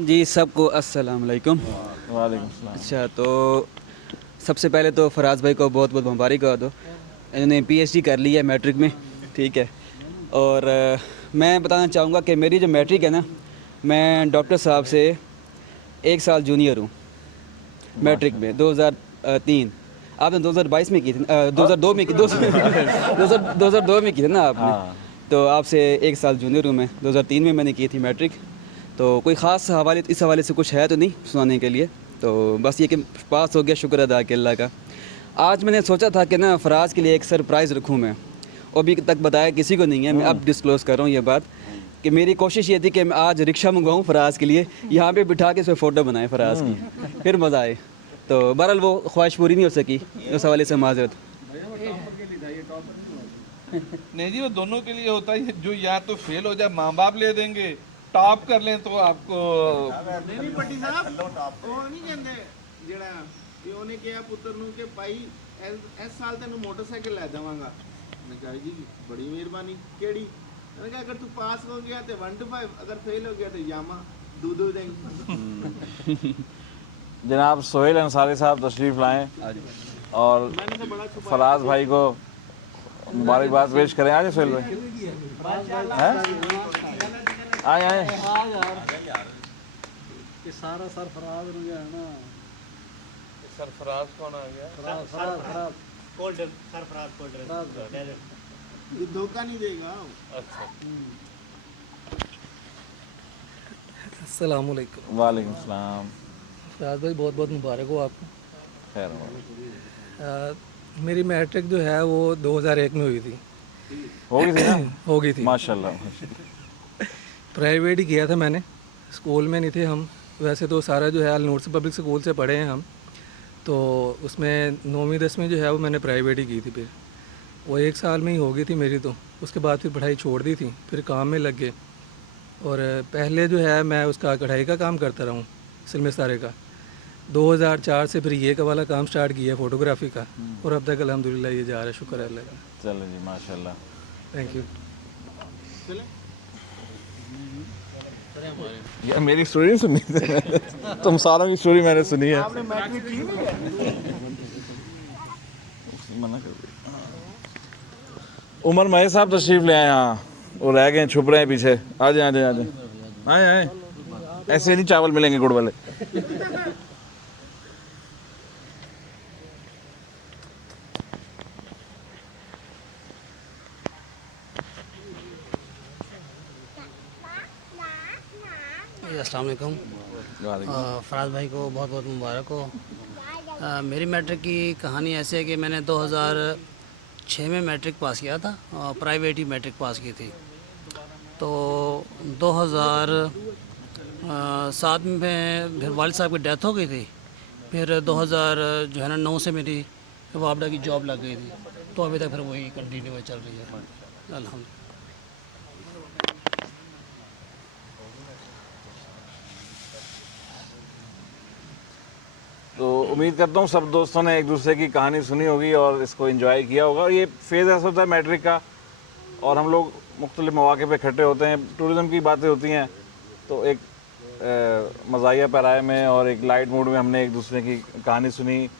जी सबको अस्सलाम वालेकुम। वालेकुम सलाम। अच्छा, तो सबसे पहले तो फराज भाई को बहुत बहुत मुबारकबाद हो, इन्होंने PhD कर ली है मैट्रिक में, ठीक है। और मैं बताना चाहूँगा कि मेरी जो मैट्रिक है ना, मैं डॉक्टर साहब से 1 साल जूनियर हूँ मैट्रिक में। 2003, आपने 2022 में की थी, 2002 में की, 2002 में की थी ना आपने, तो आपसे 1 साल जूनियर हूँ मैं। 2003 में मैंने की थी मैट्रिक। तो कोई ख़ास हवाले, इस हवाले से कुछ है तो नहीं सुनाने के लिए, तो बस ये कि पास हो गया, शुक्र अदा के अल्लाह का। आज मैंने सोचा था कि ना फराज के लिए एक सरप्राइज़ रखूँ मैं, और अभी तक बताया किसी को नहीं है, मैं अब डिस्क्लोज़ कर रहा हूँ ये बात कि मेरी कोशिश ये थी कि मैं आज रिक्शा मंगवाऊँ फराज के लिए, यहाँ पे बिठा के इसमें फ़ोटो बनाए फराज की, फिर मज़ा आए। तो बहरहाल वो ख्वाहिश पूरी नहीं हो सकी, उस हवाले से माजरत। नहीं जी, वो दोनों के लिए होता है, जो या तो फेल हो जाए माँ बाप ले देंगे, टॉप कर लें तो आपको नहीं पट्टी साहब वो नहीं कहते ਜਿਹੜਾ ਕਿ ਉਹਨੇ ਕਿਹਾ ਪੁੱਤਰ ਨੂੰ ਕਿ ਭਾਈ ਇਸ ਸਾਲ ਤੈਨੂੰ ਮੋਟਰਸਾਈਕਲ ਲੈ ਜਾਵਾਂਗਾ। ਮੈਂ ਕਿਹਾ ਜੀ ਬੜੀ ਮਿਹਰਬਾਨੀ, ਕਿਹੜੀ? मैंने कहा अगर तू पास हो गया तो 1 to 5, अगर फेल हो गया तो यामा दूध देंगे। जनाब सोहेल अंसारी साहब तशरीफ़ लाएं और फराज भाई को मुबारकबाद पेश करें। आज सोहेल भाई आए आए सारा सरफराज हो गया है ना। सरफराज कौन आ गया? सरफराज कोल्ड सरफराज कोल्ड ये धोखा नहीं देगा। अच्छा। अस्सलाम वालेकुम। वालेकुम सलाम। फराज भाई बहुत बहुत मुबारक हो आपको। खैर हो। मेरी मैट्रिक जो है वो 2001 में हुई थी। हो गई थी ना? हो गई थी माशाल्लाह। प्राइवेट ही किया था मैंने, स्कूल में नहीं थे हम। वैसे तो सारा जो है अलनूर से पब्लिक स्कूल से पढ़े हैं हम, तो उसमें 9वीं 10वीं जो है वो मैंने प्राइवेट ही की थी। फिर वो 1 साल में ही हो गई थी मेरी, तो उसके बाद फिर पढ़ाई छोड़ दी थी, फिर काम में लग गए। और पहले जो है मैं उसका कढ़ाई का काम करता रहा हूँ, सिलमे सारे का। 2004 से फिर ये का वाला काम स्टार्ट किया फ़ोटोग्राफी का, और अब तक अल्हम्दुलिल्लाह ये जा रहा है, शुक्र है अल्लाह का। चलो जी माशाल्लाह। Thank you. ये मेरी स्टोरी नहीं सुनी थी, तुम सारों की स्टोरी मैंने सुनी है। आपने मैट्रिक की नहीं? मना कर दिया। उमर महेश साहब तशरीफ़ ले आए। हाँ, वो रह गए, छुप रहे हैं पीछे। आ जाए आ जाए आ जाए, आए आए। ऐसे नहीं चावल मिलेंगे गुड़ वाले। अस्सलाम वालेकुम। फराज भाई को बहुत बहुत मुबारक हो। मेरी मैट्रिक की कहानी ऐसे है कि मैंने 2006 में मैट्रिक पास किया था, और प्राइवेट ही मैट्रिक पास की थी। तो 2007 में फिर वालिद साहब की डेथ हो गई थी। फिर 2000 जो है ना 9 से मेरी वापडा की जॉब लग गई थी, तो अभी तक फिर वही कंटिन्यू चल रही है अल्हम्दुलिल्लाह। तो उम्मीद करता हूँ सब दोस्तों ने एक दूसरे की कहानी सुनी होगी और इसको एंजॉय किया होगा। और ये फेज़ ऐसा होता है मैट्रिक का, और हम लोग मुख्तलिफ मौके पे इकट्ठे होते हैं, टूरिज़म की बातें होती हैं, तो एक मज़ाहिया पैराए में और एक लाइट मूड में हमने एक दूसरे की कहानी सुनी,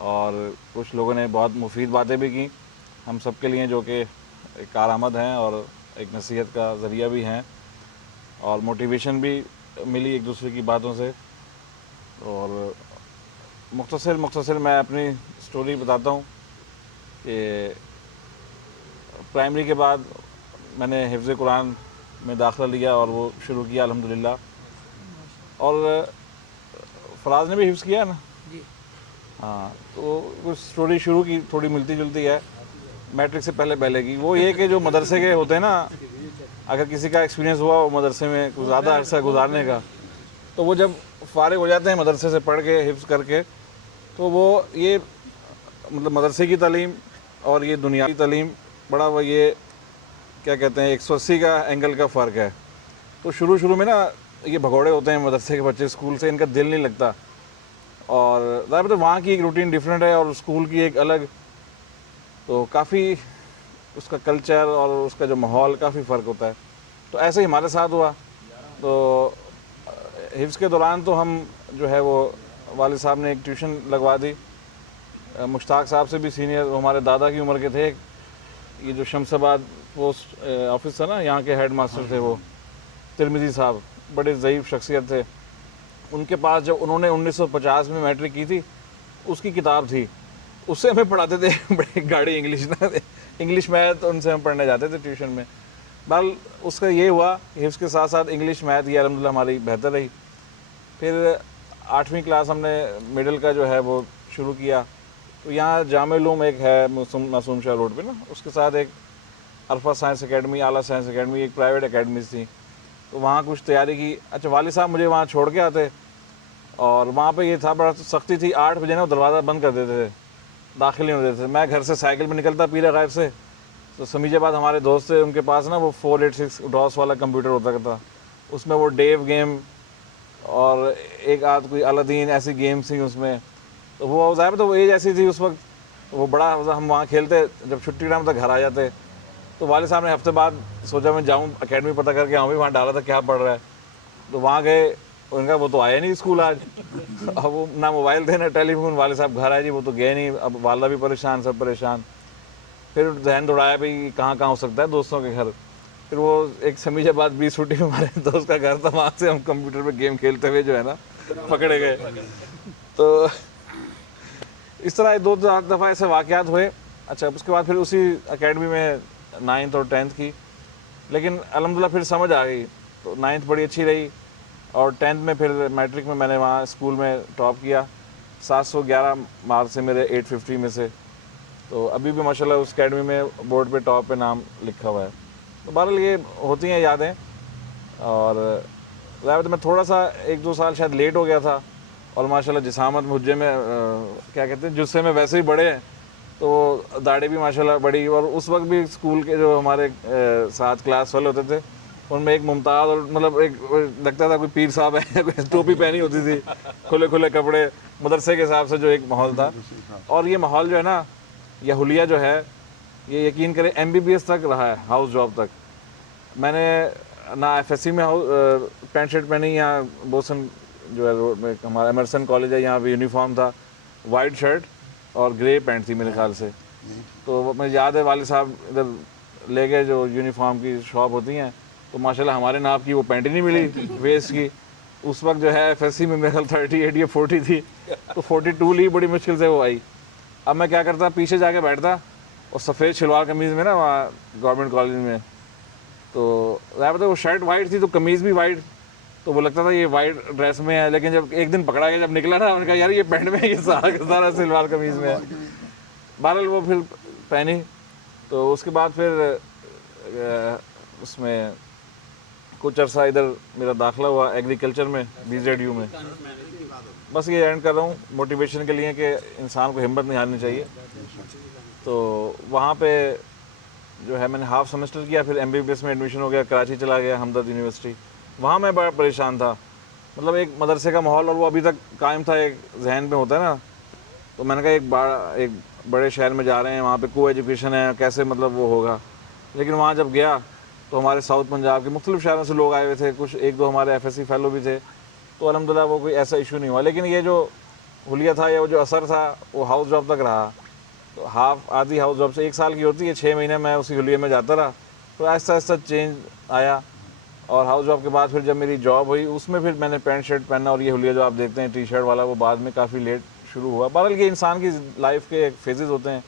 और कुछ लोगों ने बहुत मुफीद बातें भी की हम सब के लिए, जो कि एक कारआमद हैं और एक नसीहत का ज़रिया भी हैं, और मोटिवेशन भी मिली एक दूसरे की बातों से। और मुख्तसर मैं अपनी स्टोरी बताता हूँ कि प्राइमरी के बाद मैंने हिफ्ज़ कुरान में दाखिला लिया और वो शुरू किया अल्हम्दुलिल्लाह। और फराज ने भी हिफ्ज़ किया ना जी। हाँ, तो कुछ स्टोरी शुरू की थोड़ी मिलती जुलती है मैट्रिक से पहले की। वो ये कि जो मदरसे के होते हैं ना, अगर किसी का एक्सपीरियंस हुआ वो मदरसे में कुछ ज़्यादा अरसा गुजारने का, तो वो जब फ़ारिग हो जाते हैं मदरसे से पढ़ के हिफ्ज़ करके, तो वो ये मतलब मदरसे की तालीम और ये दुनियावी तालीम बड़ा वो ये क्या कहते हैं 180 का एंगल का फ़र्क है। तो शुरू में ना ये भगोड़े होते हैं मदरसे के बच्चे, स्कूल से इनका दिल नहीं लगता, और ज़्यादातर वहाँ की एक रूटीन डिफरेंट है और स्कूल की एक अलग, तो काफ़ी उसका कल्चर और उसका जो माहौल काफ़ी फ़र्क होता है। तो ऐसे ही हमारे साथ हुआ। तो हिफ्ज़ के दौरान तो हम जो है वो वालिद साहब ने एक ट्यूशन लगवा दी, मुश्ताक साहब से भी सीनियर, हमारे दादा की उम्र के थे। ये जो शमसाबाद पोस्ट ऑफिस था ना, यहाँ के हेड मास्टर थे वो तिरमिज़ी साहब, बड़े ज़ईफ़ शख्सियत थे। उनके पास जब उन्होंने 1950 में मैट्रिक की थी, उसकी किताब थी, उससे हमें पढ़ाते थे बड़ी गाड़ी इंग्लिश ना, इंग्लिश मैथ उनसे हम पढ़ने जाते थे ट्यूशन में। बहरहाल उसका ये हुआ, हिफ्ज़ के साथ साथ इंग्लिश मैथ ये अल्हम्दुलिल्लाह हमारी बेहतर रही। फिर 8वीं क्लास हमने मिडिल का जो है वो शुरू किया। तो यहाँ जामे उलूम एक है मासूम शाह रोड पे ना, उसके साथ एक अरफा साइंस एकेडमी, आला साइंस एकेडमी, एक प्राइवेट एकेडमीज थी। तो वहाँ कुछ तैयारी की। अच्छा, वालिद साहब मुझे वहाँ छोड़ के आते और वहाँ पे ये था बड़ा सख्ती थी, 8 बजे ना दरवाज़ा बंद कर देते थे, दाखिल नहीं होते थे। मैं घर से साइकिल में निकलता पीरे गायब से, तो समीजाबाद हमारे दोस्त थे, उनके पास ना वो 486 डॉस वाला कंप्यूटर होता था, उसमें वो डेव गेम और एक आध कोई अलादीन ऐसी गेम्स थी उसमें। तो वो ज़ाहिर तो वो एज ऐसी थी उस वक्त, वो बड़ा हम वहाँ खेलते, जब छुट्टी टाइम तक घर आ जाते। तो वालिद साहब ने हफ्ते बाद सोचा मैं जाऊँ अकेडमी पता करके आऊँ, भी वहाँ डाला था क्या पढ़ रहा है। तो वहाँ गए, उनका वो तो आया नहीं स्कूल आज, अब वो ना मोबाइल थे ना टेलीफोन। वालिद साहब घर आए जी, वो तो गए नहीं। अब वाला भी परेशान, सब परेशान। फिर जहन दौड़ाया भाई कहाँ हो सकता है दोस्तों के घर। फिर वो एक समीजाबाद 20 फुटी में हमारे दोस्त का घर था, वहाँ से हम कंप्यूटर पे गेम खेलते हुए जो है ना पकड़े गए। तो इस तरह 2 दफ़ा ऐसे वाक़यात हुए। अच्छा, उसके बाद फिर उसी एकेडमी में 9th और 10th की, लेकिन अल्हम्दुलिल्लाह फिर समझ आ गई। तो 9th बड़ी अच्छी रही और 10th में फिर मैट्रिक में मैंने वहाँ स्कूल में टॉप किया, 711 मार्क्स से मेरे 850 में से। तो अभी भी माशाल्लाह उस एकेडमी में बोर्ड पे टॉप पे नाम लिखा हुआ है। तो बहरहाल ये होती हैं यादें। और ज़ाहिर मैं थोड़ा सा 1-2 साल शायद लेट हो गया था, और माशाल्लाह जिसामत मुझे में क्या कहते हैं जुस्से में वैसे ही बड़े हैं, तो दाढ़ी भी माशाल्लाह बड़ी। और उस वक्त भी स्कूल के जो हमारे साथ क्लास वाले होते थे, उनमें एक मुमताज़ और मतलब एक लगता था कोई पीर साहब है, टोपी पहनी होती थी, खुले कपड़े, मदरसे के हिसाब से जो एक माहौल था। और ये माहौल जो है ना, यह हुलिया जो है, ये यकीन करें MBBS तक रहा है, हाउस जॉब तक। मैंने ना FSC में पैंट शर्ट पहनी, यहाँ बोसन जो है रोड में हमारा एमरसन कॉलेज है, यहाँ पे यूनिफॉर्म था, वाइट शर्ट और ग्रे पैंट थी मेरे ख्याल से। तो मुझे याद है वालिद साहब इधर ले गए जो यूनिफॉर्म की शॉप होती हैं, तो माशाल्लाह हमारे नाप की वो पैंट ही नहीं मिली वेस्ट की। उस वक्त जो है FSC में मेरे ख्याल 38 या 40 थी, तो 42 ली, बड़ी मुश्किल से वो आई। अब मैं क्या करता, पीछे जाके बैठता और सफ़ेद शलवार कमीज़ में ना वहाँ गवर्नमेंट कॉलेज में, तो ज़्यादा वो शर्ट वाइट थी तो कमीज़ भी वाइट, तो वो लगता था ये वाइट ड्रेस में है। लेकिन जब एक दिन पकड़ा गया, जब निकला ना, उन्होंने कहा यार ये पैंट में, ये सारा का सारा सलवार कमीज़ में है। बहरहाल वो फिर पहनी। तो उसके बाद फिर उसमें कुछ अर्सा इधर मेरा दाखिला हुआ एग्रीकल्चर में, BZU में। बस ये एंड कर रहा हूँ मोटिवेशन के लिए कि इंसान को हिम्मत नहीं हारनी चाहिए। तो वहाँ पे जो है मैंने हाफ सेमेस्टर किया, फिर MBBS में एडमिशन हो गया, कराची चला गया, हमदर्द यूनिवर्सिटी। वहाँ मैं बड़ा परेशान था, मतलब एक मदरसे का माहौल और वो अभी तक कायम था, एक जहन में होता है ना। तो मैंने कहा एक बड़े शहर में जा रहे हैं, वहाँ पे को एजुकेशन है, कैसे मतलब वो होगा। लेकिन वहाँ जब गया तो हमारे साउथ पंजाब के मुख्तलिफ शहरों से लोग आए हुए थे, कुछ 1-2 हमारे FSC फेलो भी थे, तो अल्हम्दुलिल्लाह वो कोई ऐसा इशू नहीं हुआ। लेकिन ये जो हुलिया था या वो जो असर था वो हाउस जॉब तक रहा। तो आधी हाउस जॉब से 1 साल की होती है, 6 महीने मैं उसी हुलिया में जाता रहा। तो आहिस्ता चेंज आया, और हाउस जॉब के बाद फिर जब मेरी जॉब हुई उसमें फिर मैंने पैंट शर्ट पहना, और ये हुलिया जो आप देखते हैं T-शर्ट वाला, वो बाद में काफ़ी लेट शुरू हुआ। बहरहाल ये इंसान की लाइफ के फेजेस होते हैं।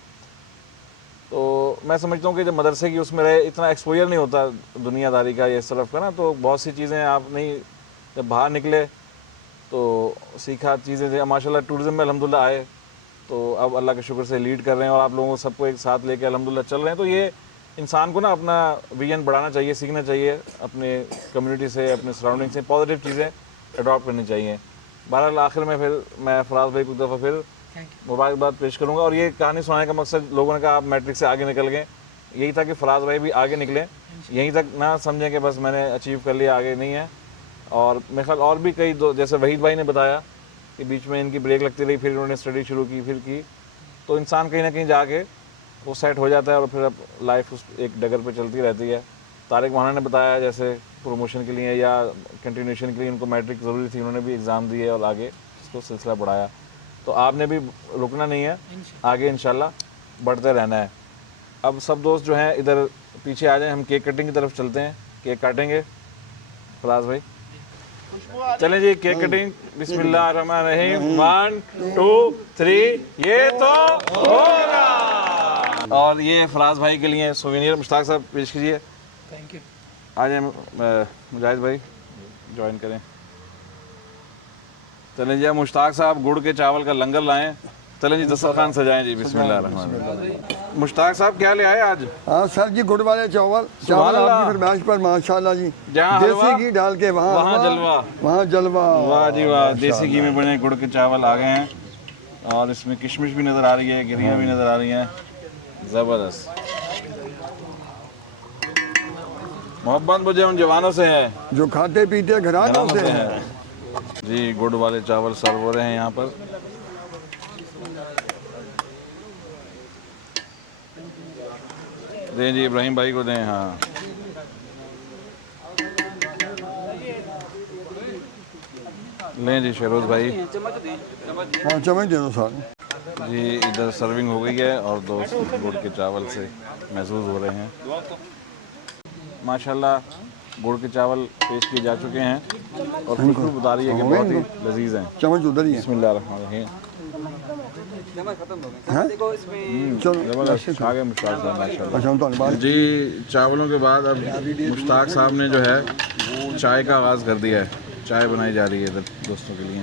तो मैं समझता हूँ कि जब मदरसे की उसमें रहे, इतना एक्सपोजर नहीं होता दुनियादारी का, ये इस तरफ का ना, तो बहुत सी चीज़ें आप नहीं, जब बाहर निकले तो सीखा चीज़ें थे। माशाल्लाह टूरिज़म में अल्हम्दुलिल्लाह आए, तो अब अल्लाह के शुक्र से लीड कर रहे हैं और आप लोगों को सबको एक साथ लेके अल्हम्दुलिल्लाह चल रहे हैं। तो ये इंसान को ना अपना विजन बढ़ाना चाहिए, सीखना चाहिए अपने कम्युनिटी से, अपने सराउंडिंग से, पॉजिटिव चीज़ें अडॉप्ट करनी चाहिए। बहरहाल आखिर में फिर मैं फराज भाई को दफ़ा फिर मुबारकबाद पेश करूँगा। और ये कहानी सुनाने का मकसद, लोगों ने कहा आप मैट्रिक से आगे निकल गए, यही था कि फराज भाई भी आगे निकलें, यहीं तक ना समझें कि बस मैंने अचीव कर लिया, आगे नहीं है। और मेरे ख्याल और भी कई दो, जैसे वहीद भाई ने बताया कि बीच में इनकी ब्रेक लगती रही, फिर उन्होंने स्टडी शुरू की, फिर की, तो इंसान कहीं ना कहीं जाके वो सेट हो जाता है और फिर अब लाइफ उस एक डगर पे चलती रहती है। तारिक महाना ने बताया जैसे प्रमोशन के लिए या कंटिन्यूशन के लिए उनको मैट्रिक ज़रूरी थी, उन्होंने भी एग्ज़ाम दिए और आगे इसको सिलसिला बढ़ाया। तो आपने भी रुकना नहीं है, आगे इंशाल्लाह बढ़ते रहना है। अब सब दोस्त जो हैं इधर पीछे आ जाएं, हम केक कटिंग की तरफ चलते हैं, केक काटेंगे। फराज भाई चलें जी, केक कटिंग। बिस्मिल्लाहिर्रहमानिर्रहीम, 1 2 3, ये तो हो रहा। और ये फराज भाई के लिए सोवेनियर मुश्ताक साहब पेश कीजिए। Thank you. आ जाए मुजाहिद भाई, ज्वाइन करें। चलें जी, मुश्ताक साहब गुड़ के चावल का लंगर लाएं। चलें जी, दस्तरखान सजाएं जी। बिस्मिल्लाह। मुश्ताक साहब क्या ले आए आज? हाँ सर जी, गुड़ वाले चावल आपकी फरमाइश पर माशाल्लाह जी, जहाँ देसी घी डाल के वहाँ जलवा, वहाँ जलवा। वाह जी वाह, देसी घी में बने गुड़ के चावल आ गए हैं और इसमें किशमिश भी नज़र आ रही है, गिरियाँ भी नज़र आ रही हैं, ज़बरदस्त। मोहब्बत मुझे उन जवानों से है जो खाते पीते घरानों से है जी। गुड़ वाले चावल सर्व हो रहे हैं यहाँ पर। दें जी, इब्राहिम भाई को दें। हाँ लें जी, शहरोज भाई। हाँ चम्मच दे दो सर जी। इधर सर्विंग हो गई है और दोस्त गुड़ के चावल से महसूस हो रहे हैं। माशाल्लाह गुड़ के चावल पेश किए जा चुके हैं और खुशबू बता रही है कि बहुत ही लजीज हैं। चम्मच उधर ही है। बिस्मिल्लाहिर्रहमानिर्रहीम। जबरदस्त आगे मुश्ताक साहब माशाल्लाह जी। चावलों के बाद अब मुश्ताक साहब ने जो है चाय का आगाज़ कर दिया है, चाय बनाई जा रही है इधर दोस्तों के लिए।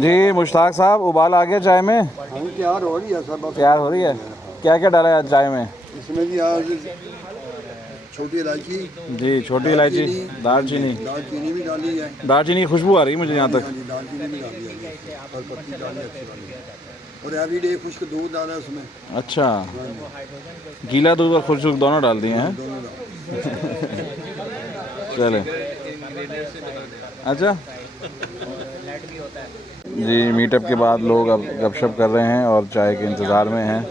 जी मुश्ताक साहब, उबाल आ गया चाय में? तैयार हो रही है सर, तैयार हो रही है। क्या क्या डाला है चाय में? इसमें जी आज छोटी इलायची जी, छोटी इलायची, दालचीनी भी डाली है। दालचीनी की खुशबू आ रही है मुझे यहाँ तक। दालचीनी भी डाली है और पत्ती डाली अच्छी वाली है। और एवरीडे खुश्क दूध डाला है उसमें। अच्छा, गीला दूध और खुश्क दोनों डाल दिए हैं। चले अच्छा जी। मीटअप के बाद लोग अब गपशप कर रहे हैं और चाय के इंतज़ार में हैं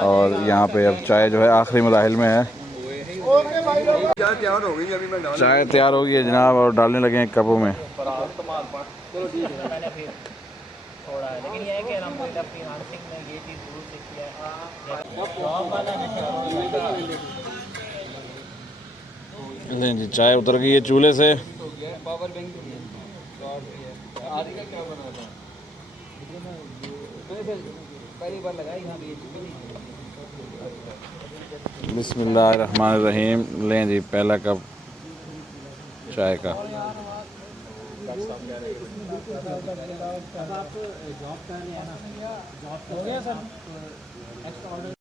और यहाँ पे अब चाय जो है आखिरी मराहिल में है। चाय तैयार हो गई है, अभी मैं डाल। चाय तैयार हो गई है जनाब और डालने लगे हैं कपों में। नहीं जी, चाय उतर गई है चूल्हे से। बिस्मिल्लाहिर्रहमानिर्रहीम। लें जी पहला कप चाय का।